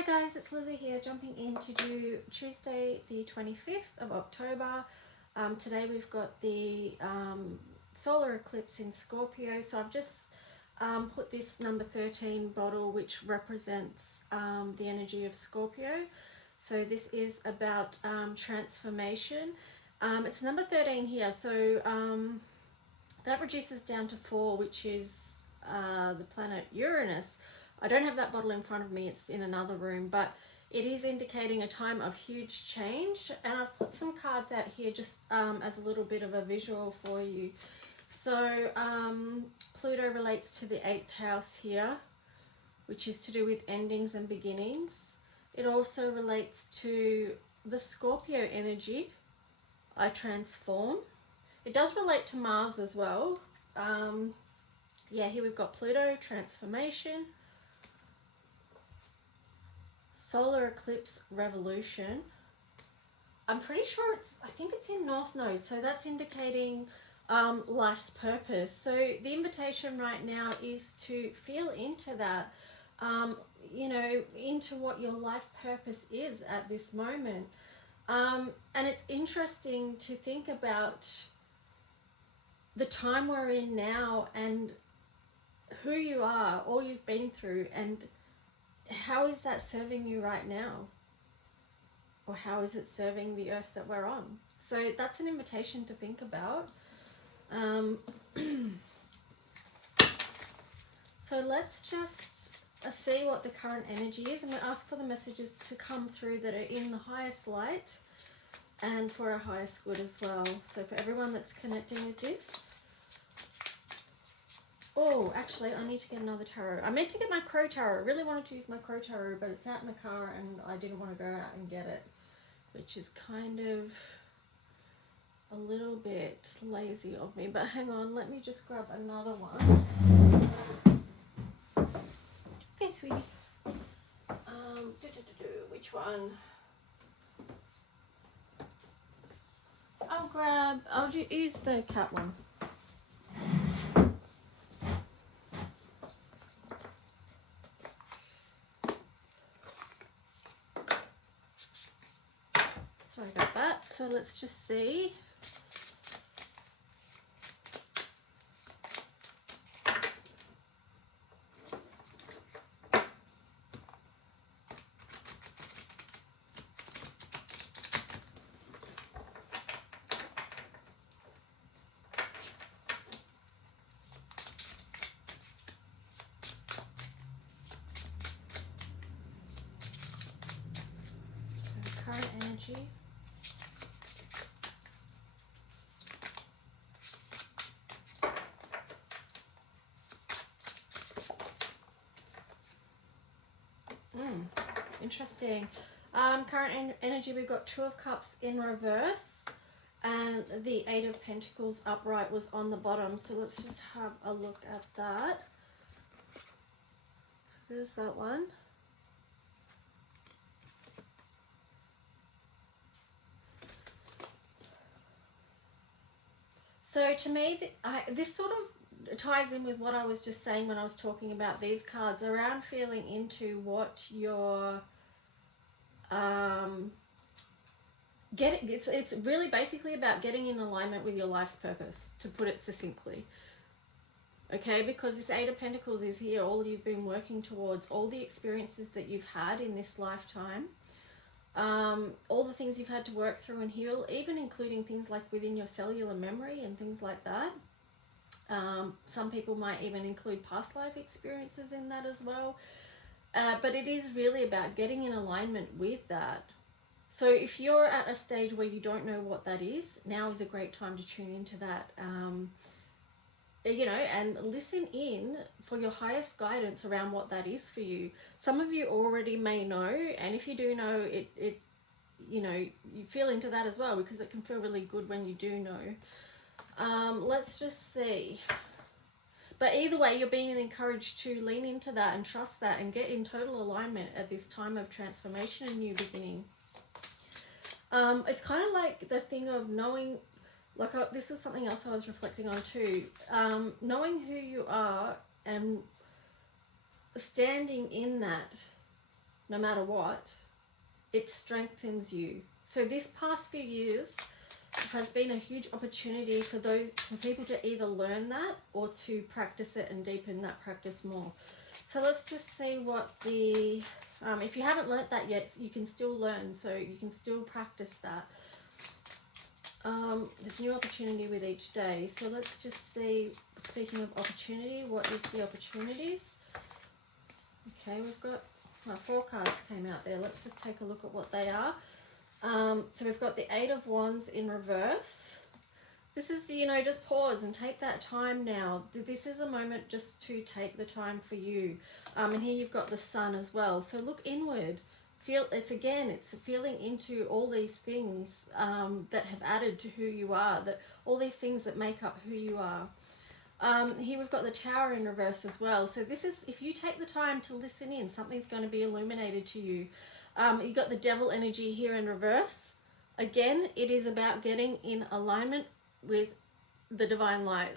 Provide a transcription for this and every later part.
Hi guys, it's Lily here, jumping in to do Tuesday the 25th of October. Today we've got the solar eclipse in Scorpio, so I've just put this number 13 bottle which represents the energy of Scorpio. So this is about transformation. It's number 13 here, so that reduces down to 4, which is the planet Uranus. I don't have that bottle in front of me, it's in another room, but it is indicating a time of huge change. And I've put some cards out here just as a little bit of a visual for you. So Pluto relates to the 8th house here, which is to do with endings and beginnings. It also relates to the Scorpio energy, I transform. It does relate to Mars as well. Yeah, here we've got Pluto, transformation. Solar eclipse, revolution. I'm pretty sure I think it's in North Node, so that's indicating life's purpose. So the invitation right now is to feel into that, you know, into what your life purpose is at this moment. And it's interesting to think about the time we're in now and who you are, all you've been through, and how is that serving you right now? Or how is it serving the earth that we're on? So that's an invitation to think about. So let's just see what the current energy is, and we ask for the messages to come through that are in the highest light and for our highest good as well. So for everyone that's connecting with this. Oh, actually, I need to get another tarot. I meant to get my crow tarot. I really wanted to use my crow tarot, but it's out in the car and I didn't want to go out and get it, which is kind of a little bit lazy of me. But hang on, let me just grab another one. Okay, sweetie. Which one? I'll use the cat one. Sorry about that. So let's just see. So current energy. Interesting. Current energy, we've got 2 of Cups in reverse and the 8 of Pentacles upright was on the bottom. So let's just have a look at that. So there's that one. So to me, this sort of ties in with what I was just saying when I was talking about these cards around feeling into what you're it's really basically about getting in alignment with your life's purpose, to put it succinctly. Okay, because this 8 of Pentacles is here, all you've been working towards, all the experiences that you've had in this lifetime, all the things you've had to work through and heal, even including things like within your cellular memory and things like that. Some people might even include past life experiences in that as well. But it is really about getting in alignment with that. So if you're at a stage where you don't know what that is, now is a great time to tune into that, you know, and listen in for your highest guidance around what that is for you. Some of you already may know, and if you do know, it you know, you feel into that as well, because it can feel really good when you do know. Let's just see. But either way, you're being encouraged to lean into that and trust that and get in total alignment at this time of transformation and new beginning. It's kind of like the thing of knowing, like this was something else I was reflecting on too. Knowing who you are and standing in that no matter what, it strengthens you. So this past few years has been a huge opportunity for people to either learn that or to practice it and deepen that practice more. So let's just see what the, if you haven't learnt that yet, you can still learn, so you can still practice that. There's new opportunity with each day. So let's just see, speaking of opportunity, what is the opportunities? Okay, we've got, well, 4 cards came out there. Let's just take a look at what they are. So we've got the 8 of Wands in reverse. This is, you know, just pause and take that time now. This is a moment just to take the time for you. And here you've got the Sun as well. So look inward. It's feeling into all these things that have added to who you are, that all these things that make up who you are. Here we've got the Tower in reverse as well. So this is, if you take the time to listen in, something's going to be illuminated to you. You've got the Devil energy here in reverse. Again, it is about getting in alignment with the divine light.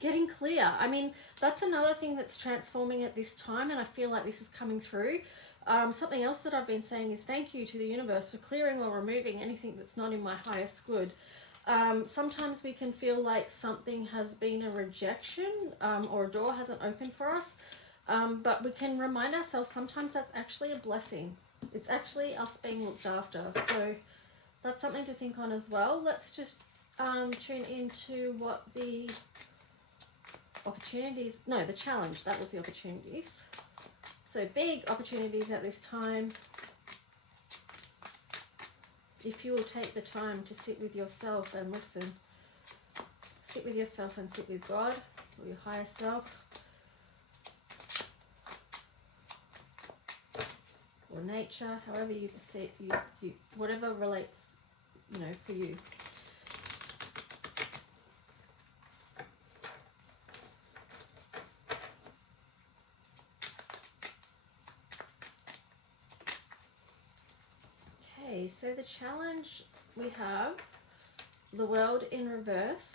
Getting clear. I mean, that's another thing that's transforming at this time, and I feel like this is coming through. Something else that I've been saying is thank you to the universe for clearing or removing anything that's not in my highest good. Sometimes we can feel like something has been a rejection, or a door hasn't opened for us, but we can remind ourselves sometimes that's actually a blessing. It's actually us being looked after. So that's something to think on as well. Let's just tune into what the opportunities, no, the challenge, that was the opportunities. So big opportunities at this time. If you will take the time to sit with yourself and listen. Sit with yourself and sit with God, or your higher self, or nature, however you see it, whatever relates, you know, for you. Okay, so the challenge, we have the World in reverse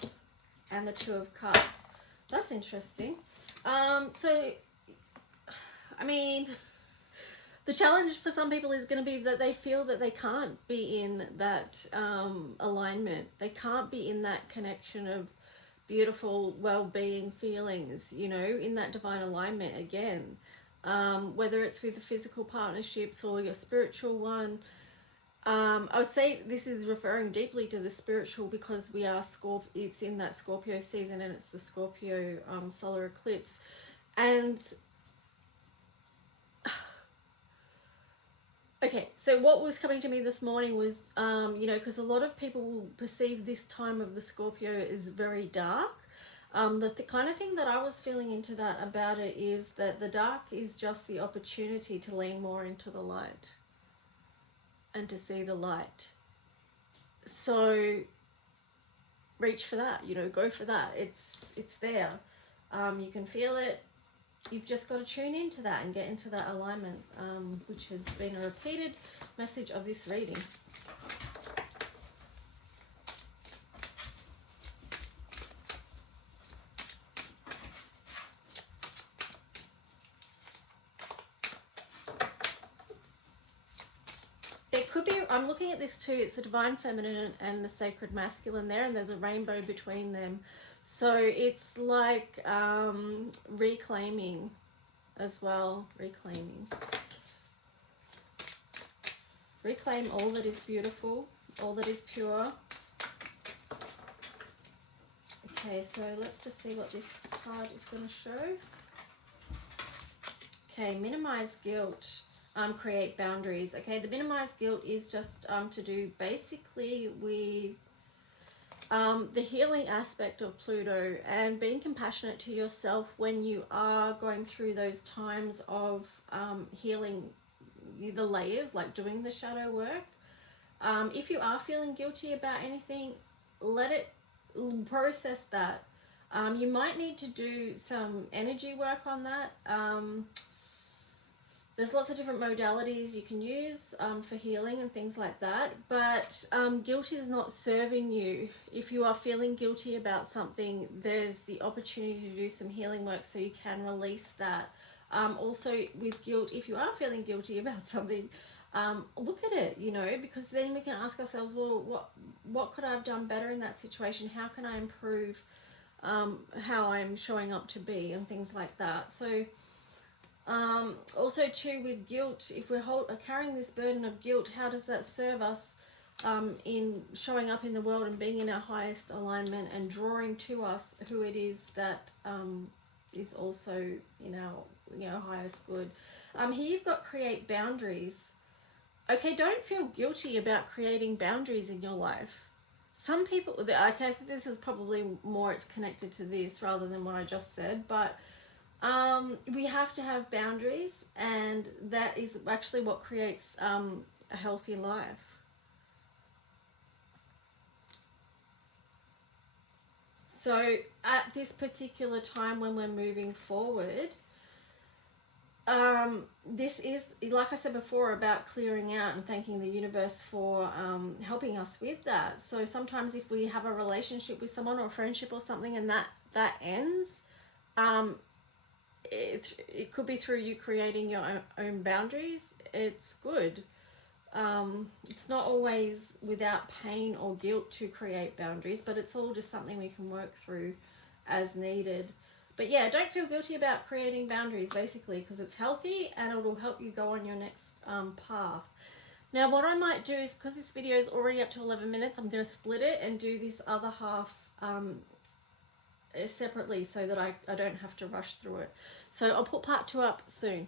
and the 2 of Cups. That's interesting. So, I mean, the challenge for some people is going to be that they feel that they can't be in that alignment. They can't be in that connection of beautiful well-being feelings, you know, in that divine alignment again. Whether it's with the physical partnerships or your spiritual one. I would say this is referring deeply to the spiritual because we are it's in that Scorpio season, and it's the Scorpio solar eclipse. And okay, so what was coming to me this morning was, you know, because a lot of people will perceive this time of the Scorpio as very dark. The kind of thing that I was feeling into that about it is that the dark is just the opportunity to lean more into the light and to see the light. So reach for that, you know, go for that. It's there. You can feel it. You've just got to tune into that and get into that alignment, which has been a repeated message of this reading. It could be, I'm looking at this too, it's the divine feminine and the sacred masculine there, and there's a rainbow between them. So it's like reclaiming as well, reclaiming. Reclaim all that is beautiful, all that is pure. Okay, so let's just see what this card is going to show. Okay, minimize guilt. Create boundaries. Okay, the minimized guilt is just to do basically with the healing aspect of Pluto and being compassionate to yourself when you are going through those times of healing the layers, like doing the shadow work. If you are feeling guilty about anything, let it process that. You might need to do some energy work on that. There's lots of different modalities you can use for healing and things like that, but guilt is not serving you. If you are feeling guilty about something, there's the opportunity to do some healing work so you can release that Also with guilt, if you are feeling guilty about something, look at it, you know, because then we can ask ourselves, well, what could I have done better in that situation? How can I improve how I'm showing up to be, and things like that. So also too, with guilt, if we're carrying this burden of guilt, how does that serve us in showing up in the world and being in our highest alignment and drawing to us who it is that is also in our highest good. Here you've got create boundaries. Okay, don't feel guilty about creating boundaries in your life. Some people, okay, this is probably more, it's connected to this rather than what I just said, but we have to have boundaries, and that is actually what creates a healthy life. So at this particular time when we're moving forward, this is, like I said before, about clearing out and thanking the universe for helping us with that. So sometimes if we have a relationship with someone or a friendship or something, and that ends, it could be through you creating your own boundaries. It's good. It's not always without pain or guilt to create boundaries, but it's all just something we can work through as needed. But yeah, don't feel guilty about creating boundaries, basically, because it's healthy and it will help you go on your next path. Now what I might do is, because this video is already up to 11 minutes, I'm going to split it and do this other half separately so that I don't have to rush through it. So I'll put part 2 up soon.